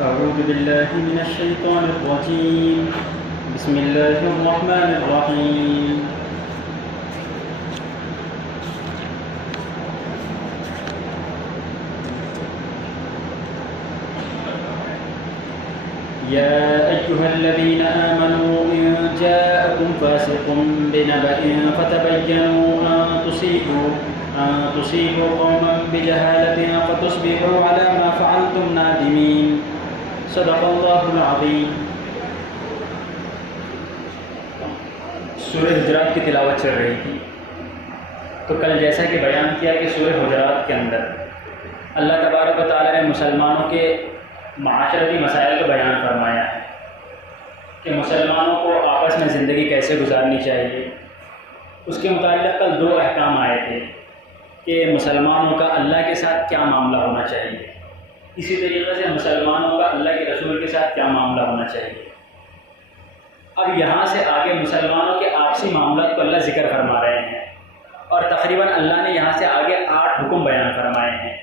أعوذ بالله من الشيطان الرجيم. بسم الله الرحمن الرحيم. يا أيها الذين آمنوا إن جاءكم فاسق بنبأ فتبينوا أن تصيبوا قوما بجهالة فتصبحوا على ما فعلتم نادمين. صدق اللہ العظیم. سورہ حجرات کی تلاوت چل رہی تھی تو کل جیسا کہ بیان کیا کہ سورہ حجرات کے اندر اللہ تبارک و تعالیٰ نے مسلمانوں کے معاشرتی مسائل کو بیان فرمایا ہے کہ مسلمانوں کو آپس میں زندگی کیسے گزارنی چاہیے. اس کے متعلق کل 2 احکام آئے تھے کہ مسلمانوں کا اللہ کے ساتھ کیا معاملہ ہونا چاہیے، اسی طریقے سے مسلمانوں کا اللہ کے رسول کے ساتھ کیا معاملہ ہونا چاہیے. اب یہاں سے آگے مسلمانوں کے آپسی معاملات کو اللہ ذکر فرما رہے ہیں اور تقریباً اللہ نے یہاں سے آگے 8 حکم بیان فرمائے ہیں.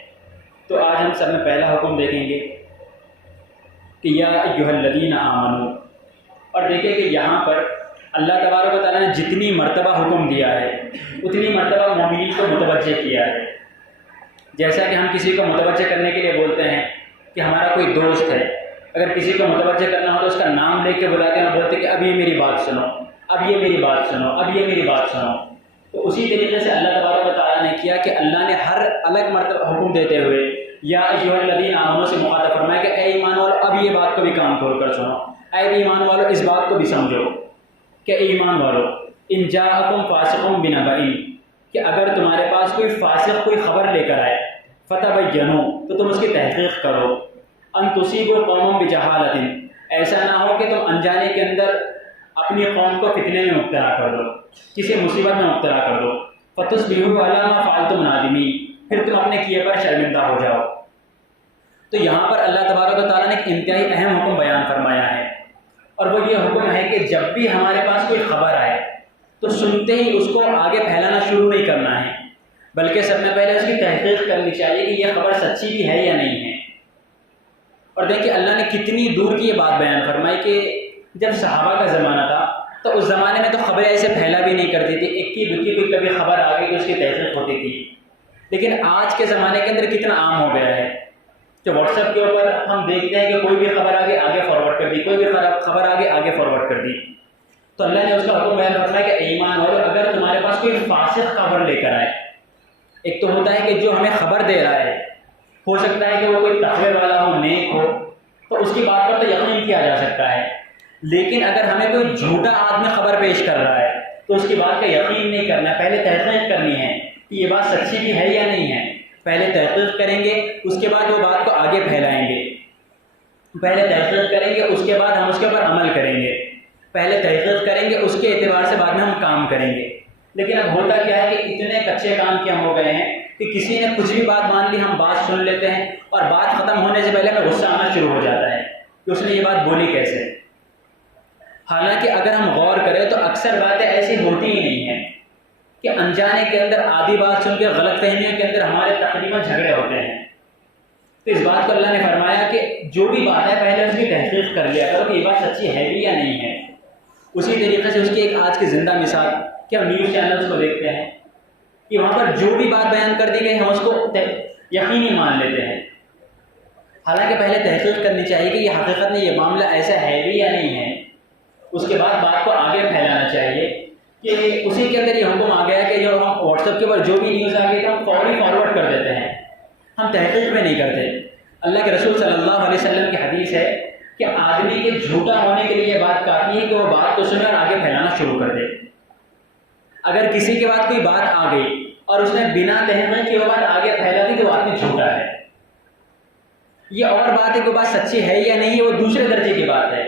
تو آج ہم سب میں پہلا حکم دیکھیں گے کہ یا ایھا الذین آمنو. اور دیکھیں کہ یہاں پر اللہ تبارک و تعالیٰ نے جتنی مرتبہ حکم دیا ہے اتنی مرتبہ مومنین کو متوجہ کیا ہے. جیسا کہ ہم کسی کو متوجہ کرنے کے لیے بولتے ہیں کہ ہمارا کوئی دوست ہے، اگر کسی کو متوجہ کرنا ہو تو اس کا نام لے کے بلاتے ہیں اور بولتے ہیں کہ اب یہ میری بات سنو، اب یہ میری بات سنو، اب یہ میری بات سنو. تو اسی طریقے سے اللہ تبارک و تعالیٰ نے کیا کہ اللہ نے ہر الگ مرتبہ حکم دیتے ہوئے یا ایھا الذین آمنو سے مخاطب فرمایا کہ اے ایمان والو اب یہ بات کو بھی کان کھول کر سنو، اے ایمان والو اس بات کو بھی سمجھو کہ اے ایمان والو ان جاءکم فاسق بنبأ، کہ اگر تمہارے پاس کوئی فاسق کوئی خبر لے کر آئے فتبینوا تو تم اس کی تحقیق کرو، ان تصیبوا قوما بجہالۃ، ایسا نہ ہو کہ تم انجانے کے اندر اپنی قوم کو فتنے میں مبتلا کر دو، کسی مصیبت میں مبتلا کر دو، فتصبحوا علی ما فعلتم نادمین، پھر تم اپنے کیے پر شرمندہ ہو جاؤ. تو یہاں پر اللہ تبارک و تعالیٰ نے ایک انتہائی اہم حکم بیان فرمایا ہے اور وہ یہ حکم ہے کہ جب بھی ہمارے پاس کوئی خبر آئے تو سنتے ہی اس کو آگے پھیلانا شروع نہیں کرنا ہے، بلکہ سب میں پہلے اس کی تحقیق کرنی چاہیے کہ یہ خبر سچی بھی ہے یا نہیں ہے. اور دیکھیں اللہ نے کتنی دور کی یہ بات بیان فرمائی کہ جب صحابہ کا زمانہ تھا تو اس زمانے میں تو خبریں ایسے پھیلا بھی نہیں کرتی تھی، ایک کی دکی کوئی کبھی خبر آ گئی تو اس کی تحقیق ہوتی تھی. لیکن آج کے زمانے کے اندر کتنا عام ہو گیا ہے کہ واٹس ایپ کے اوپر ہم دیکھتے ہیں کہ کوئی بھی خبر آگے فارورڈ کر دی، کوئی بھی خبر آگے فارورڈ کر دی. تو اللہ نے اس کا حکم بیان فرمایا کہ ایمان والو اگر تمہارے پاس کوئی فاسق خبر لے کر آئے، ایک تو ہوتا ہے کہ جو ہمیں خبر دے رہا ہے ہو سکتا ہے کہ وہ کوئی تقوی والا ہو، نیک ہو، تو اس کی بات پر تو یقین کیا جا سکتا ہے. لیکن اگر ہمیں کوئی جھوٹا آدمی خبر پیش کر رہا ہے تو اس کی بات کا یقین نہیں کرنا، پہلے تحقیق کرنی ہے کہ یہ بات سچی بھی ہے یا نہیں ہے. پہلے تحقیق کریں گے، اس کے بعد وہ بات کو آگے پھیلائیں گے. پہلے تحقیق کریں گے، اس کے بعد ہم اس کے اوپر عمل کریں گے. پہلے تحقیق کریں گے، اس کے اعتبار سے بعد میں ہم کام کریں گے. لیکن اب ہوتا کیا ہے کہ اتنے کچے کام کیا ہو گئے ہیں کہ کسی نے کچھ بھی بات مان لی، ہم بات سن لیتے ہیں اور بات ختم ہونے سے پہلے ہمیں غصہ آنا شروع ہو جاتا ہے کہ اس نے یہ بات بولی کیسے. حالانکہ اگر ہم غور کریں تو اکثر باتیں ایسی ہوتی ہی نہیں ہیں کہ انجانے کے اندر آدھی بات سن کے غلط فہمیوں کے اندر ہمارے تقریباً جھگڑے ہوتے ہیں. تو اس بات کو اللہ نے فرمایا کہ جو بھی بات ہے پہلے اس کی تحقیق کر لیا کرو کہ یہ بات سچی ہے بھی یا نہیں ہے. اسی طریقے سے اس کی ایک آج کی زندہ مثال کہ ہم نیوز چینلز کو دیکھتے ہیں کہ وہاں پر جو بھی بات بیان کر دی گئی ہم اس کو یقینی مان لیتے ہیں، حالانکہ پہلے تحقیق کرنی چاہیے کہ یہ حقیقت میں یہ معاملہ ایسا ہے بھی یا نہیں ہے. اس کے بعد بات کو آگے پھیلانا چاہیے کہ اسی کے اندر یہ حکم آ گیا کہ جو ہم واٹس ایپ کے اوپر جو بھی نیوز آ گئی تو ہم فوری فارورڈ کر دیتے ہیں، ہم تحقیق میں نہیں کرتے. اللہ کے رسول صلی اللہ علیہ وسلم کی حدیث ہے کہ آدمی کے جھوٹا ہونے کے لیے یہ بات کافی ہے کہ وہ بات کو سنے اور آگے پھیلانا شروع کر دے. اگر کسی کے بعد کوئی بات آ گئی اور اس نے بنا تحقیق کی وہ بات آگے پھیلا دی تو وہ آدمی جھوٹا ہے. یہ اور بات ہے کہ وہ بات سچی ہے یا نہیں ہے، وہ دوسرے درجے کی بات ہے.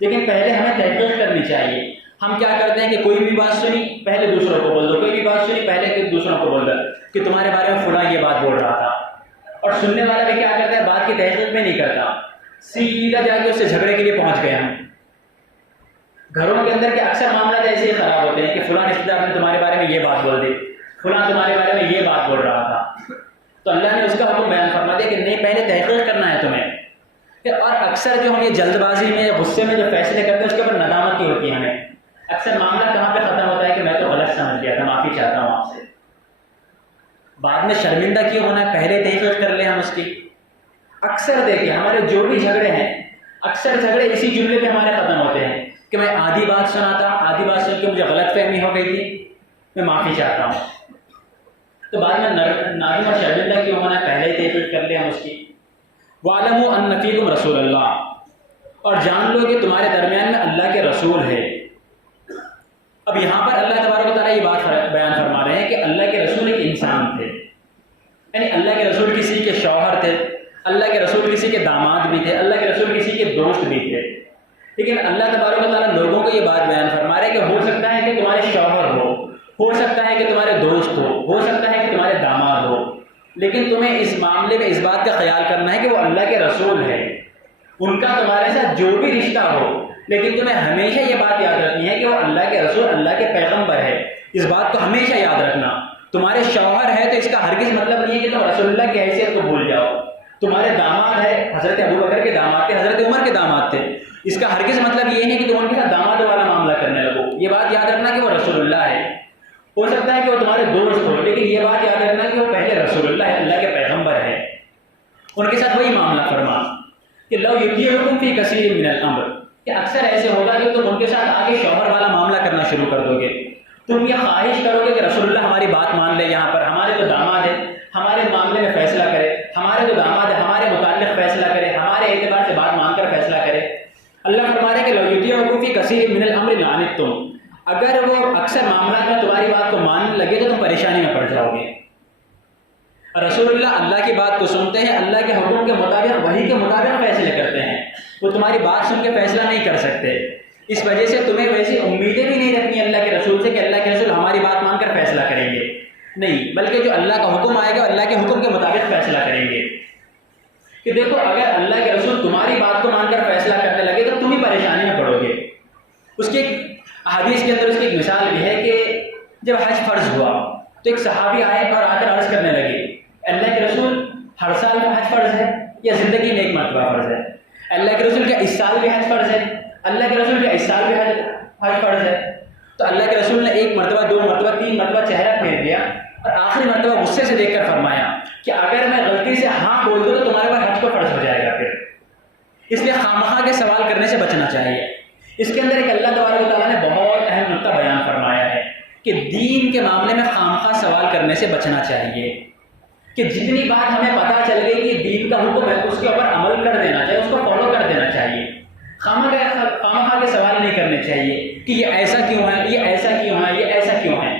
لیکن پہلے ہمیں تحقیق کرنی چاہیے. ہم کیا کرتے ہیں کہ کوئی بھی بات سنی پہلے دوسروں کو بول دو، کوئی بھی بات سنی پہلے دوسروں کو بول دو کہ تمہارے بارے میں فلاں یہ بات بول رہا تھا. اور سننے والا بھی کیا کرتا ہے، بات کی تحقیق میں نہیں کرتا، سیدھا جا کے اس سے جھگڑے کے لیے پہنچ گئے. ہم گھروں کے اندر کے اکثر معاملات ایسے ہی خراب ہوتے ہیں کہ فلاں رشتہ دار نے تمہارے بارے میں یہ بات بول دی، فلاں تمہارے بارے میں یہ بات بول رہا تھا. تو اللہ نے اس کا حکم بیان فرما دیا کہ نہیں، پہلے تحقیق کرنا ہے تمہیں اور اکثر جو ہم یہ جلد بازی میں یا غصے میں جو فیصلے کرتے ہیں اس کے اوپر ندامت کی ہوتی ہے ہمیں. اکثر معاملہ کہاں پہ ختم ہوتا ہے کہ میں تو غلط سمجھ لیا تھا، معافی چاہتا ہوں آپ سے. بعد میں شرمندہ کیوں ہونا ہے، پہلے تحقیق کر لیں ہم اس کی. اکثر دیکھیں ہمارے جو بھی جھگڑے ہیں، اکثر جھگڑے اسی جملے پہ ہمارے ختم ہوتے ہیں کہ میں آدھی بات سنا تھا، آدھی بات سن کے مجھے غلط فہمی ہو گئی تھی، میں معافی چاہتا ہوں. تو بعد میں نادم اور شرمندہ کیوں ہونا ہے، پہلے تحقیق کر لیں ہم اس کی. وَاعْلَمُوا أَنَّ فِيكُمْ رَسُولَ اللَّهِ، اور جان لو کہ تمہارے درمیان میں اللہ کے رسول ہے. اب یہاں پر اللہ تبارک و تعالیٰ یہ بات بیان فرما رہے ہیں کہ اللہ کے رسول ایک انسان تھے، یعنی اللہ کے رسول کسی کے شوہر تھے، اللہ کے رسول کسی کے داماد بھی تھے، اللہ کے رسول کسی کے دوست بھی تھے. لیکن اللہ تبارک و تعالیٰ لوگوں کو یہ بات بیان فرما رہے ہیں کہ ہو سکتا ہے کہ تمہارے شوہر ہو سکتا ہے کہ تمہارے دوست ہو سکتا ہے کہ تمہارے داماد ہو، لیکن تمہیں اس معاملے میں اس بات کا خیال کرنا ہے کہ وہ اللہ کے رسول ہے. ان کا تمہارے ساتھ جو بھی رشتہ ہو، لیکن تمہیں ہمیشہ یہ بات یاد رکھنی ہے کہ وہ اللہ کے رسول، اللہ کے پیغمبر ہے. اس بات کو ہمیشہ یاد رکھنا. تمہارے شوہر ہے تو اس کا ہرگز مطلب نہیں ہے کہ تم رسول اللہ کی حیثیت کو بھول جاؤ. تمہارے داماد ہے، حضرت ابو بکر کے داماد تھے، حضرت عمر کے داماد تھے، اس کا ہرگز مطلب یہ نہیں کہ تم ان کے ساتھ داماد والا معاملہ کرنے لگو. یہ بات یاد رکھنا کہ وہ رسول اللہ ہے. ہو سکتا ہے کہ وہ تمہارے دوست ہو، لیکن یہ بات یاد رکھنا کہ وہ پہلے رسول اللہ ہے، اللہ کے پیغمبر ہے. ان کے ساتھ وہی معاملہ فرما کہ لو یطیعکم فی کثیر من الامر، کہ اکثر ایسے ہوگا کہ تم ان کے ساتھ آگے شوہر والا معاملہ کرنا شروع کر دو گے. تم یہ خواہش کرو گے کہ رسول اللہ ہماری بات مان لے، یہاں پر ہمارے تو داماد ہے، ہمارے معاملے میں فیصلہ کرے، ہمارے تو داماد ہے، ہمارے متعلق فیصلہ کرے، ہمارے اعتبار سے بات مان کر فیصلہ کرے. اللہ فرما رہے کہ لو یطیعکم فی کثیر من الامر لعنتم، اگر وہ اکثر معاملات میں تمہاری بات کو ماننے لگے تو تم پریشانی میں پڑ جاؤ گے. رسول اللہ کی بات کو سنتے ہیں، اللہ کے حکم کے مطابق، وحی کے مطابق فیصلے کرتے ہیں. وہ تمہاری بات سن کے فیصلہ نہیں کر سکتے. اس وجہ سے تمہیں ویسی امیدیں بھی نہیں رکھنی اللہ کے رسول سے کہ اللہ کے رسول ہماری بات مان کر فیصلہ کریں گے. نہیں، بلکہ جو اللہ کا حکم آئے گا اللہ کے حکم کے مطابق فیصلہ کریں گے. کہ دیکھو اگر اللہ کے رسول تمہاری بات کو مان کر فیصلہ کرنے لگے تو تم ہی پریشانی میں پڑو گے. اس کی حدیث کے اندر اس کی ایک مثال بھی ہے کہ جب حج فرض ہوا تو ایک صحابی آئے اور آ کر عرض کرنے لگے، اللہ کے رسول ہر سال میں حج فرض ہے یا زندگی میں ایک مرتبہ فرض ہے؟ اللہ کے رسول کیا اس سال بھی حج فرض ہے؟ اللہ کے رسول کیا اس سال بھی حج فرض ہے؟ تو اللہ کے رسول نے ایک مرتبہ، دو مرتبہ، تین مرتبہ چہرہ پھیر دیا اور آخری مرتبہ غصے سے دیکھ کر فرمایا کہ اگر میں غلطی سے ہاں بول دوں تو تمہارے پاس حج کو فرض ہو جائے گا. پھر اس لیے خامخواہ کے سوال کرنے سے بچنا چاہیے. اس کے اندر ایک اللہ تبارک و تعالیٰ نے بہت اہم نقطہ بیان فرمایا ہے کہ دین کے معاملے میں خامخواہ سوال کرنے سے بچنا چاہیے. کہ جتنی بات ہمیں پتہ چل گئی کہ دین کا حکم ہے اس کے اوپر عمل کر دینا چاہیے، اس کو فالو کر دینا چاہیے. خامخواہ کے سوال نہیں کرنے چاہیے کہ یہ ایسا کیوں ہے، یہ ایسا کیوں ہے، یہ ایسا کیوں ہے.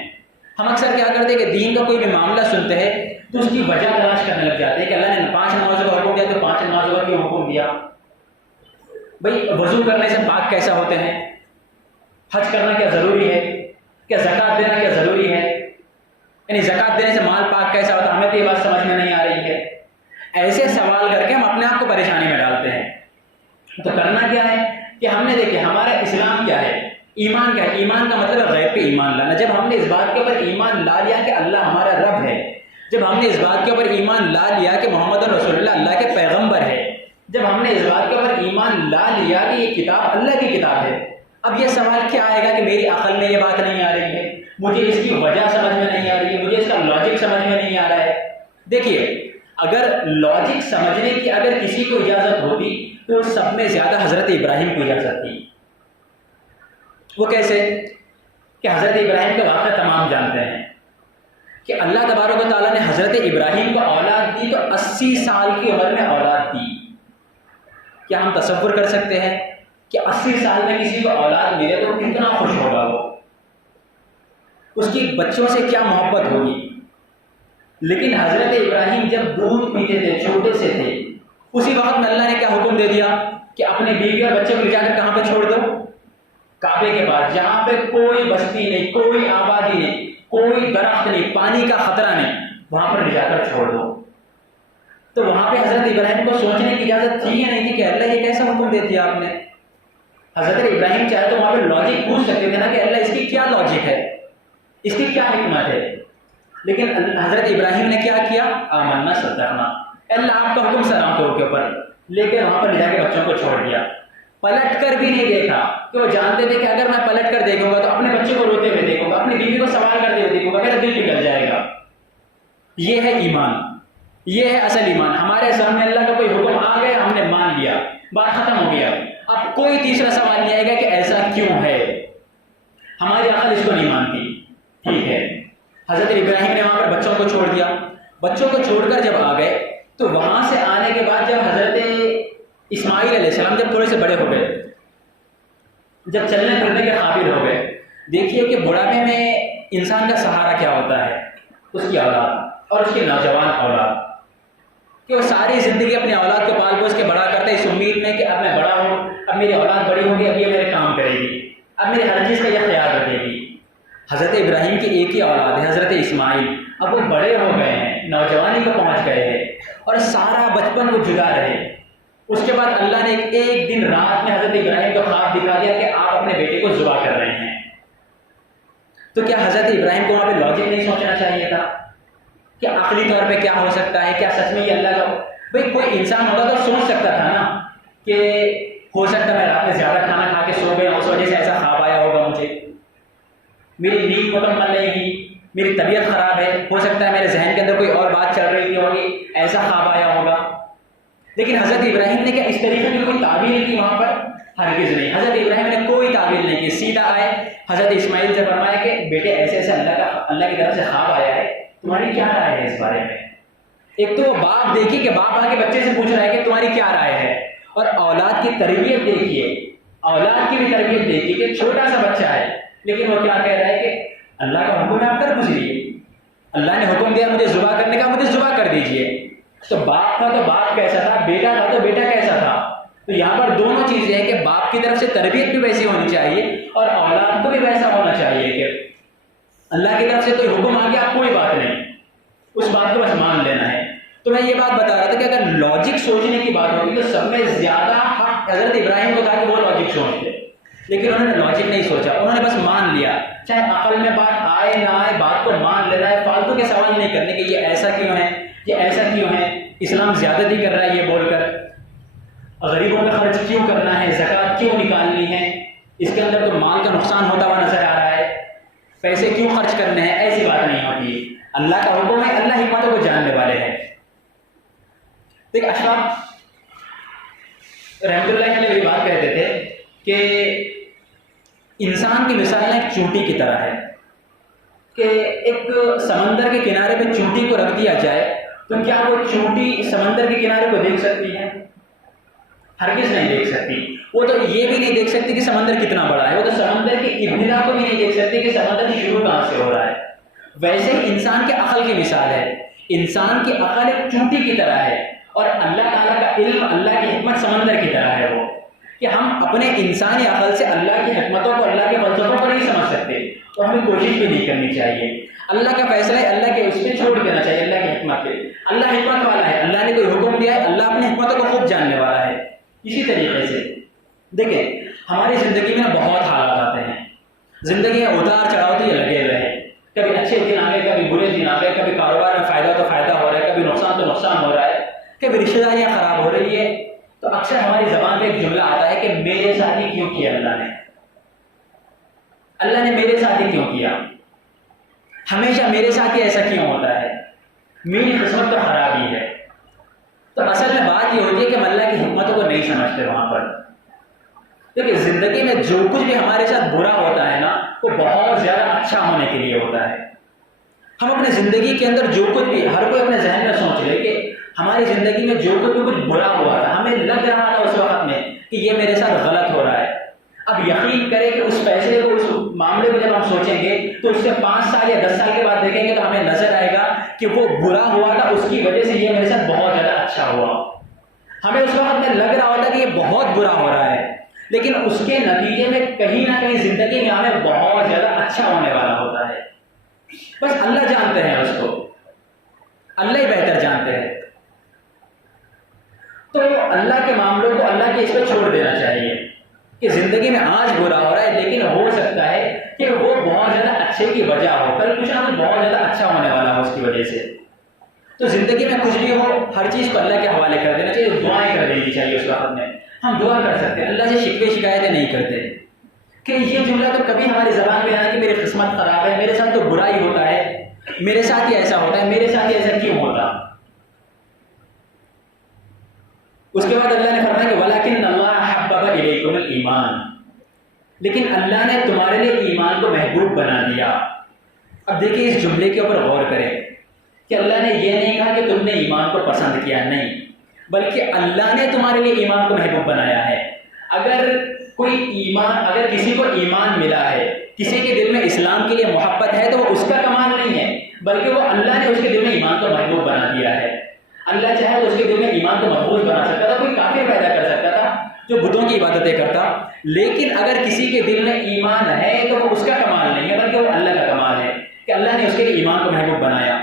ہم اکثر کیا کرتے ہیں کہ دین کا کوئی بھی معاملہ سنتے ہیں تو اس کی وجہ تلاش کرنے لگ جاتے ہیں کہ اللہ نے 5 نمازوں کا حکم دیا تو 5 نمازوں کا کیوں حکم دیا. بھائی وضو کرنے سے پاک کیسا ہوتے ہیں؟ حج کرنا کیا ضروری ہے؟ کیا زکوٰۃ دینا کیا ضروری ہے؟ یعنی زکوٰۃ دینے سے مال پاک کیسا ہوتا ہے؟ ہمیں تو یہ بات سمجھ میں نہیں آ رہی ہے. ایسے سوال کر کے ہم اپنے آپ کو پریشانی میں ڈالتے ہیں. تو کرنا کیا ہے کہ ہم نے دیکھیں ہمارا اسلام کیا ہے، ایمان کیا ہے. ایمان کا مطلب ہے غیب پہ ایمان لانا. جب ہم نے اس بات کے اوپر ایمان لا لیا کہ اللہ ہمارا رب ہے، جب ہم نے اس بات کے اوپر ایمان لا لیا کہ محمد رسول اللہ اللہ کے پیغمبر ہے، جب ہم نے اس بات کے اوپر ایمان لا لیا کہ یہ کتاب اللہ کی کتاب ہے، اب یہ سوال کیا آئے گا کہ میری عقل میں یہ بات نہیں آ رہی ہے، مجھے اس کی وجہ سمجھ میں نہیں آ رہی ہے، مجھے اس کا لاجک سمجھ میں نہیں آ رہا ہے. دیکھیے اگر لاجک سمجھنے کی اگر کسی کو اجازت ہوتی تو سب میں زیادہ حضرت ابراہیم کو اجازت تھی. وہ کیسے؟ کہ حضرت ابراہیم کا واقعہ تمام جانتے ہیں کہ اللہ تبارک و تعالیٰ نے حضرت ابراہیم کو اولاد دی تو 80 سال کی عمر میں اولاد دی. کیا ہم تصور کر سکتے ہیں کہ 80 سال میں کسی کو اولاد ملے تو کتنا خوش ہوگا وہ، اس کی بچوں سے کیا محبت ہوگی. لیکن حضرت ابراہیم جب دودھ پیتے تھے، چھوٹے سے تھے، اسی وقت میں اللہ نے کیا حکم دے دیا کہ اپنے بیوی اور بچے کو لے جا کر کہاں پہ چھوڑ دو؟ کعبے کے پاس، جہاں پہ کوئی بستی نہیں، کوئی آبادی نہیں، کوئی درخت نہیں، پانی کا خطرہ نہیں، وہاں پر لے جا کر چھوڑ دو. تو وہاں پہ حضرت ابراہیم کو سوچنے کی اجازت تھی یا نہیں تھی کہ اللہ یہ کیسا حکم دے دیا آپ نے؟ حضرت ابراہیم چاہے تو وہاں پہ لاجک پوچھ سکتے تھے نا کہ اللہ اس کی کیا لاجک ہے، اس کی کیا حکمت ہے. لیکن حضرت ابراہیم نے کیا کیا؟ آمنا صدقنا، اللہ آپ کا حکم سلام کے اوپر، لیکن وہاں پر لے جا کے بچوں کو چھوڑ دیا، پلٹ کر بھی نہیں دیکھا، کہ وہ جانتے تھے کہ اگر میں پلٹ کر دیکھوں گا تو اپنے بچے کو روتے ہوئے دیکھوں گا، اپنی بیوی کو سوال کرتے ہوئے دیکھوں گا، میرا دل نکل جائے گا۔ یہ ہے ایمان، یہ ہے اصل ایمان۔ ہمارے سامنے اللہ کا کوئی حکم آ گیا، ہم نے مان لیا، بات ختم ہو گیا، اب کوئی تیسرا سوال نہیں آئے گا کہ ایسا کیوں ہے، ہماری عقل اس کو نہیں مانتی۔ ٹھیک ہے، حضرت ابراہیم نے وہاں پر بچوں کو چھوڑ دیا، بچوں کو چھوڑ کر جب آ گئے تو وہاں سے آنے کے بعد جب حضرت اسماعیل علیہ السلام جب تھوڑے سے بڑے ہو گئے، جب چلنے پھرنے کے قابل ہو گئے، دیکھیے کہ بڑھاپے میں انسان کا سہارا کیا ہوتا ہے، اس کی اولاد اور اس کی نوجوان اولاد، کہ وہ ساری زندگی اپنی اولاد کو پال پوس کے بڑا کرتا ہے اس امید میں کہ اب میں بڑا ہوں، اب میری اولاد بڑی ہوگی، اب یہ میرے کام کرے گی، اب میری ہر چیز کا یہ خیال رکھے گی۔ حضرت ابراہیم کی ایک ہی اولاد ہے، حضرت اسماعیل، اب وہ بڑے ہو گئے ہیں، نوجوانی کو پہنچ گئے ہیں، اور سارا بچپن وہ جدا رہے۔ اس کے بعد اللہ نے ایک دن رات میں حضرت ابراہیم کو خواب دکھا دیا کہ آپ اپنے بیٹے کو ذبح کر رہے ہیں۔ تو کیا حضرت ابراہیم کو وہاں پہ لاجک نہیں سوچنا چاہیے تھا کہ عقلی طور پہ کیا ہو سکتا ہے، کیا سچ میں یہ اللہ کا؟ بھائی کوئی انسان ہوگا تو سوچ سکتا تھا نا کہ ہو سکتا ہے میں رات میں زیادہ کھانا کھا کے سو گیا، اس وجہ سے ایسا خواب آیا ہوگا، مجھے میری نیند مکمل نہیں ہوئی، میری طبیعت خراب ہے، ہو سکتا ہے میرے ذہن کے اندر کوئی اور بات چل رہی ہوگی، ایسا خواب آیا ہوگا۔ لیکن حضرت ابراہیم نے کیا اس طریقے کی کوئی تعبیر کی وہاں پر؟ ہرگز نہیں، حضرت ابراہیم نے کوئی تعبیر نہیں کی، سیدھا آئے حضرت اسماعیل سے فرمایا کہ بیٹے ایسے ایسے اللہ کی طرف سے خواب آیا ہے، تمہاری کیا رائے ہے اس بارے میں؟ ایک تو وہ باپ دیکھیے کہ باپ آ کے بچے سے پوچھ رہا ہے کہ تمہاری کیا رائے ہے، اور اولاد کی تربیت دیکھیے، اولاد کی بھی تربیت دیکھیے کہ چھوٹا سا بچہ ہے لیکن وہ کیا کہہ رہا ہے کہ اللہ کا حکم ہے آپ کر گزریے، اللہ نے حکم دیا مجھے ذبح کرنے کا، مجھے ذبح کر دیجیے۔ تو باپ تھا تو باپ کیسا تھا، بیٹا تھا تو بیٹا کیسا تھا؟ تو یہاں پر دونوں چیزیں ہیں کہ باپ کی طرف سے تربیت بھی ویسی ہونی چاہیے اور اولاد کو بھی ویسا ہونا چاہیے کہ اللہ کی طرف سے کوئی حکم آ گیا، کوئی بات نہیں، اس بات کو بس مان لینا ہے۔ تو میں یہ بات بتا رہا تھا کہ اگر لاجک سوچنے کی بات ہوگی تو سب میں زیادہ حق حضرت ابراہیم کو تھا کہ وہ لاجک سوچتے، لیکن انہوں نے لاجک نہیں سوچا، انہوں نے بس مان لیا، چاہے عقل میں بات آئے نہ آئے، بات کو مان لینا ہے، فالتو کے سوال نہیں کرنے کہ یہ ایسا کیوں ہے، یہ ایسا کیوں ہے، اسلام زیادتی کر رہا ہے یہ بول کر، غریبوں پہ خرچ کیوں کرنا ہے، زکوٰۃ کیوں نکالنی ہے، اس کے اندر تو مال کا نقصان ہوتا ہوا نظر آ رہا ہے، پیسے کیوں خرچ کرنے ہیں، ایسی بات نہیں ہوتی ہے۔ اللہ کا حکم ہے، اللہ حکمتوں کو جاننے والے ہیں۔ دیکھ اشراف رحمۃ اللہ علیہ بھی بات کہتے تھے کہ انسان کی مثال ایک چونٹی کی طرح ہے، کہ ایک سمندر کے کنارے پہ چونٹی کو رکھ دیا جائے تو کیا وہ چونٹی سمندر کے کنارے کو دیکھ سکتی ہے؟ ہرگز نہیں دیکھ سکتی۔ وہ تو یہ بھی نہیں دیکھ سکتی کہ سمندر کتنا بڑا ہے، وہ تو سمندر کی ابتدا کو بھی نہیں دیکھ سکتی کہ سمندر شروع کہاں سے ہو رہا ہے۔ ویسے ہی انسان کے عقل کی مثال ہے، انسان کی عقل ایک چونٹی کی طرح ہے اور اللہ تعالیٰ کا علم، اللہ کی حکمت سمندر کی طرح ہے، وہ کہ ہم اپنے انسانی عقل سے اللہ کی حکمتوں کو، اللہ کے فلسفوں کو نہیں سمجھ سکتے، تو ہمیں کوشش بھی نہیں کرنی چاہیے۔ اللہ کا فیصلہ ہے، اللہ کے اس پہ چھوڑ دینا چاہیے، اللہ کی حکمت پہ۔ اللہ حکمت والا ہے، اللہ نے کوئی حکم دیا ہے، اللہ اپنی حکمتوں کو خوب جاننے والا ہے۔ اسی طریقے سے دیکھیں ہماری زندگی میں بہت حالات آتے ہیں، زندگی میں اتار چڑھاؤ تو یہ لگے ہوئے ہیں، کبھی اچھے دن آ گئے، کبھی برے دن آ گئے، کبھی کاروبار میں فائدہ تو فائدہ ہو رہا ہے، کبھی نقصان تو نقصان ہو رہا ہے، کبھی رشتہ داریاں خراب ہو رہی ہے۔ تو اکثر ہماری زبان پہ ایک جملہ آتا ہے کہ میرے ساتھ ہی کیوں کیا اللہ نے میرے ساتھ ہی کیوں کیا، ہمیشہ میرے ساتھ ہی ایسا کیوں ہوتا ہے، میری قسمت تو خراب ہی ہے۔ تو اصل میں بات یہ ہوتی ہے کہ ہم اللہ کی حکمتوں کو نہیں سمجھتے وہاں پر۔ دیکھیے زندگی میں جو کچھ بھی ہمارے ساتھ برا ہوتا ہے نا، وہ بہت زیادہ اچھا ہونے کے لیے ہوتا ہے۔ ہم اپنے زندگی کے اندر جو کچھ بھی، ہر کوئی اپنے ذہن میں سوچ لے کہ ہماری زندگی میں جو کچھ برا ہوا تھا، ہمیں لگ رہا تھا اس وقت میں کہ یہ میرے ساتھ غلط ہو رہا ہے، اب یقین کریں کہ اس فیصلے کو، اس معاملے کو جب ہم سوچیں گے تو اس سے 5 سال یا 10 سال کے بعد دیکھیں گے تو ہمیں نظر آئے گا کہ وہ برا ہوا تھا، اس کی وجہ سے یہ میرے ساتھ بہت زیادہ اچھا ہوا۔ ہمیں اس وقت میں لگ رہا ہوتا کہ یہ بہت برا ہو رہا ہے، لیکن اس کے نتیجے میں کہیں نہ کہیں زندگی میں ہمیں بہت زیادہ اچھا ہونے والا ہوتا ہے۔ بس اللہ جانتے ہیں اس کو، اللہ ہی بہتر جانتے ہیں۔ تو اللہ کے معاملوں کو اللہ کے اس پہ چھوڑ دینا چاہیے کہ زندگی میں آج برا ہو رہا ہے، لیکن ہو سکتا ہے کہ وہ بہت زیادہ اچھے کی وجہ ہو، کل کچھ نہ کچھ بہت زیادہ اچھا ہونے والا ہو اس کی وجہ سے۔ تو زندگی میں کچھ بھی ہو ہر چیز کو اللہ کے حوالے کر دینا چاہیے، دعائیں کر دینی چاہیے اس وقت میں. ہم دعا کر سکتے ہیں، اللہ سے شکوے شکایتیں نہیں کرتے کہ یہ جملہ تو کبھی ہماری زبان میں آیا کہ میری قسمت خراب ہے، میرے ساتھ تو برا ہی ہوتا ہے، میرے ساتھ ہی ایسا ہوتا ہے، میرے ساتھ ہی ایسا کیوں ہوتا. اس کے بعد اللہ نے فرمایا کہ وَلَكِنَّ اللَّهَ حَبَّبَ إِلَيْكُمُ الْإِيمَانَ، لیکن اللہ نے تمہارے لیے ایمان کو محبوب بنا دیا. اب دیکھیں اس جملے کے اوپر غور کریں کہ اللہ نے یہ نہیں کہا کہ تم نے ایمان کو پسند کیا، نہیں، بلکہ اللہ نے تمہارے لیے ایمان کو محبوب بنایا ہے. اگر کسی کو ایمان ملا ہے، کسی کے دل میں اسلام کے لیے محبت ہے، تو وہ اس کا کمال نہیں ہے، بلکہ وہ اللہ نے اس کے دل میں ایمان کو محبوب بنا دیا ہے. اللہ چاہے تو اس کے دل میں ایمان کو محفوظ بنا سکتا تھا، کوئی کافر پیدا کر سکتا تھا جو بتوں کی عبادتیں کرتا، لیکن اگر کسی کے دل میں ایمان ہے تو وہ اس کا کمال نہیں ہے، بلکہ وہ اللہ کا کمال ہے کہ اللہ نے اس کے لیے ایمان کو محبوب بنایا.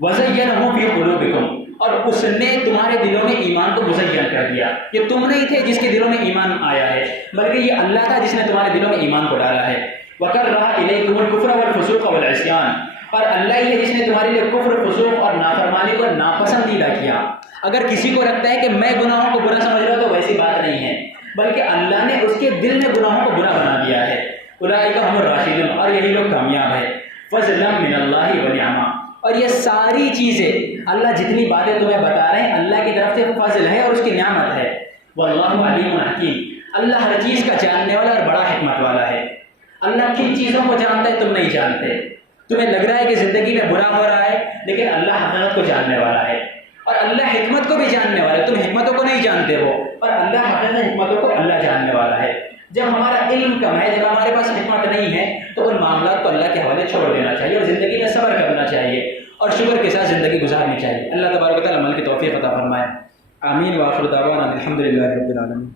وَزَيَّنَهُ فِي قُلُوبِكُمْ، اور اس نے تمہارے دلوں میں ایمان کو مزین کر دیا. یہ تم نہیں تھے جس کے دلوں میں ایمان آیا ہے، بلکہ یہ اللہ تھا جس نے تمہارے دلوں میں ایمان کو ڈالا ہے. وَكَرَّهَ إِلَيْكُمُ الْكُفْرَ وَالْفُسُوقَ وَالْعِصْيَانَ، اور اللہ ہی ہے جس نے تمہارے لیے کفر، فسوق اور نافرمانی کو ناپسندیدہ کیا. اگر کسی کو لگتا ہے کہ میں گناہوں کو برا سمجھ رہا ہوں تو ویسی بات نہیں ہے، بلکہ اللہ نے اس کے دل میں گناہوں کو برا بنا دیا ہے. اولئک هم الراشدون، اور یہی لوگ کامیاب ہے. فضلا من اللہ ونعما، اور یہ ساری چیزیں اللہ جتنی باتیں تمہیں بتا رہے ہیں اللہ کی طرف سے فضل ہے اور اس کی نعمت ہے. واللہ علیم حکیم، اللہ ہر چیز کا جاننے والا اور بڑا حکمت والا ہے. اللہ کن چیزوں کو جانتا ہے تم نہیں جانتے. تمہیں لگ رہا ہے کہ زندگی میں برا ہو رہا ہے، لیکن اللہ حقیقت کو جاننے والا ہے، اور اللہ حکمت کو بھی جاننے والا ہے. تم حکمتوں کو نہیں جانتے ہو، اور اللہ حقیقت حکمتوں کو اللہ جاننے والا ہے. جب ہمارا علم کم ہے، جب ہمارے پاس حکمت نہیں ہے، تو ان معاملات کو اللہ کے حوالے چھوڑ دینا چاہیے اور زندگی میں صبر کرنا چاہیے اور شکر کے ساتھ زندگی گزارنی چاہیے. اللہ تبارک و تعالی عمل کی توفیق عطا فرمائے. آمین. وآخر دعوانا الحمد للہ رب العالمین.